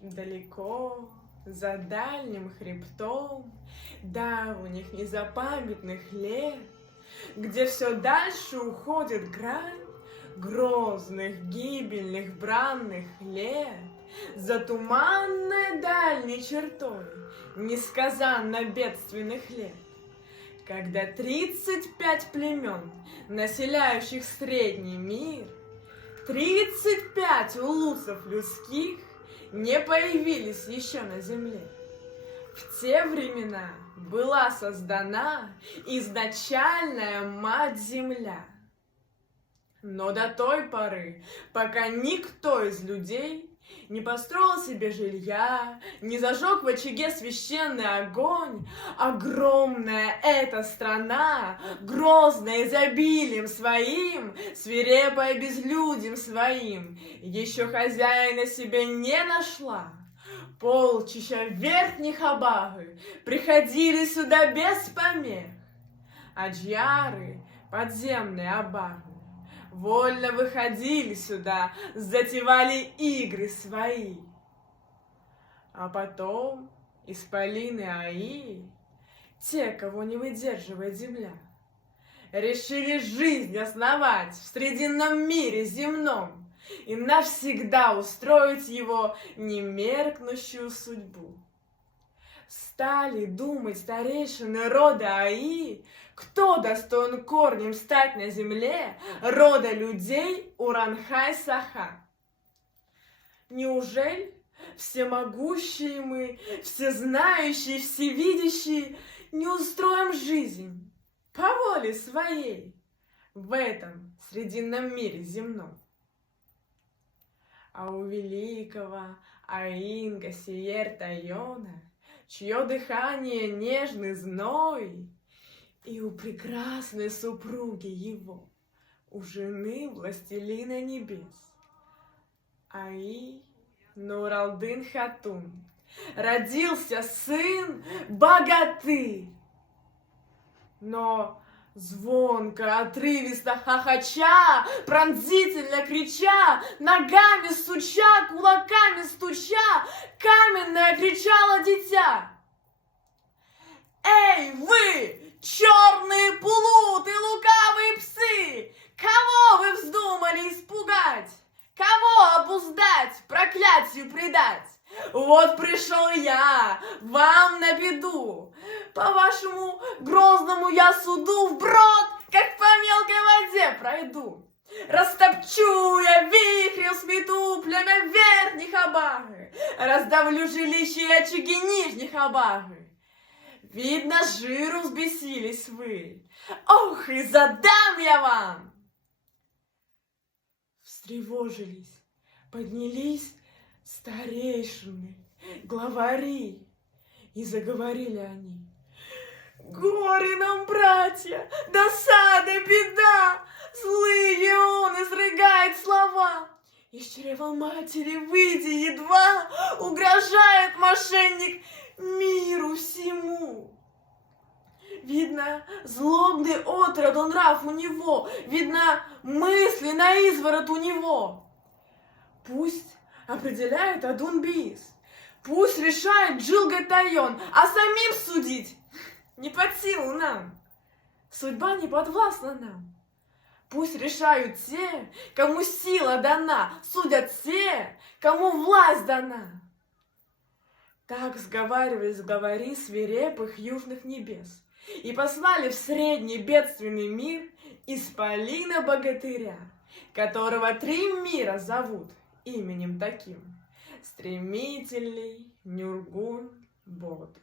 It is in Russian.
Далеко, за дальним хребтом, давних незапамятных лет, где все дальше уходит грань грозных, гибельных, бранных лет, за туманной дальней чертой несказанно бедственных лет, когда 35 племен, населяющих средний мир, 35 улусов людских не появились еще на земле. В те времена была создана изначальная Мать-Земля. Но до той поры, пока никто из людей не построил себе жилья, не зажег в очаге священный огонь, огромная эта страна, грозная изобилием своим, свирепая безлюдьем своим, еще хозяина себе не нашла. Полчища верхних абагы приходили сюда без помех, аджьяры, подземные абагы, вольно выходили сюда, затевали игры свои. А потом исполины Аи, те, кого не выдерживает земля, решили жизнь основать в срединном мире земном и навсегда устроить его немеркнущую судьбу. Стали думать старейшины рода Аи, кто достоин корнем стать на земле рода людей Уранхай-Саха. Неужели всемогущие мы, всезнающие, всевидящие, не устроим жизнь по воле своей в этом срединном мире земном? А у великого Аинга Сиер-Тайона, чье дыхание нежный зной, и у прекрасной супруги его, у жены властелина небес, Аи Нур-Алдын-Хатун, родился сын богатырь. Но звонко, отрывисто хохоча, пронзительно крича, ногами стуча, кулаками стуча, каменное кричало дитя: «Эй, вы, черные плуты, лукавые псы! Кого вы вздумали испугать? Кого обуздать, проклятию предать? Вот пришел я вам на беду, по вашему грозному я суду вброд, как по мелкой воде пройду. Растопчу я вихрем смету племя верхних абагы, раздавлю жилища и очаги нижних абагы. Видно, жиру взбесились вы. Ох, и задам я вам!» Встревожились, поднялись старейшины, главари, и заговорили они: «Горе нам, братья, досада, беда! Злые он изрыгает слова! Из чрева матери выйдя едва, угрожает мошенник миру всему. Видно, злобный отроду нрав у него, видно, мысли на изворот у него. Пусть определяет Адун-Биис, пусть решает Джилгат-Тайон, а самим судить не под силу нам. Судьба не подвластна нам. Пусть решают те, кому сила дана, судят те, кому власть дана». Так сговаривались главари свирепых южных небес и послали в средний бедственный мир исполина-богатыря, которого 3 мира зовут именем таким: стремительный Нюргун-Бод.